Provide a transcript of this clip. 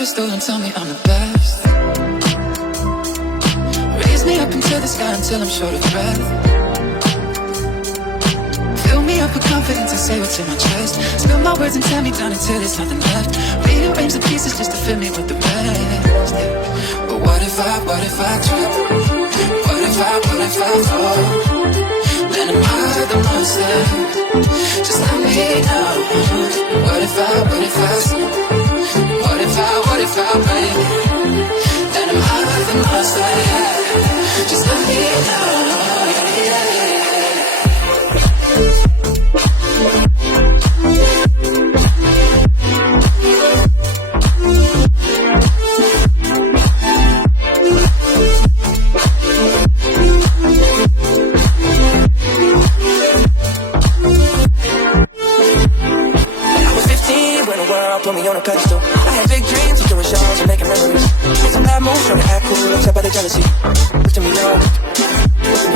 pedestal and tell me I'm the best. Raise me up into the sky until I'm short of breath. Fill me up with confidence and say what's in my chest. Spill my words and tear me down until there's nothing left. Rearrange the pieces just to fill me with the rest. But what if I trip? What if I fall? Then am I the monster? Just let me know. What if I slip? What if I break? Then am I the monster? Yeah. Just let me know. Put me on a pedestal. I had big dreams of doing shows and making memories. Made some bad moves trying to act cool, upset by the jealousy. But to me, no,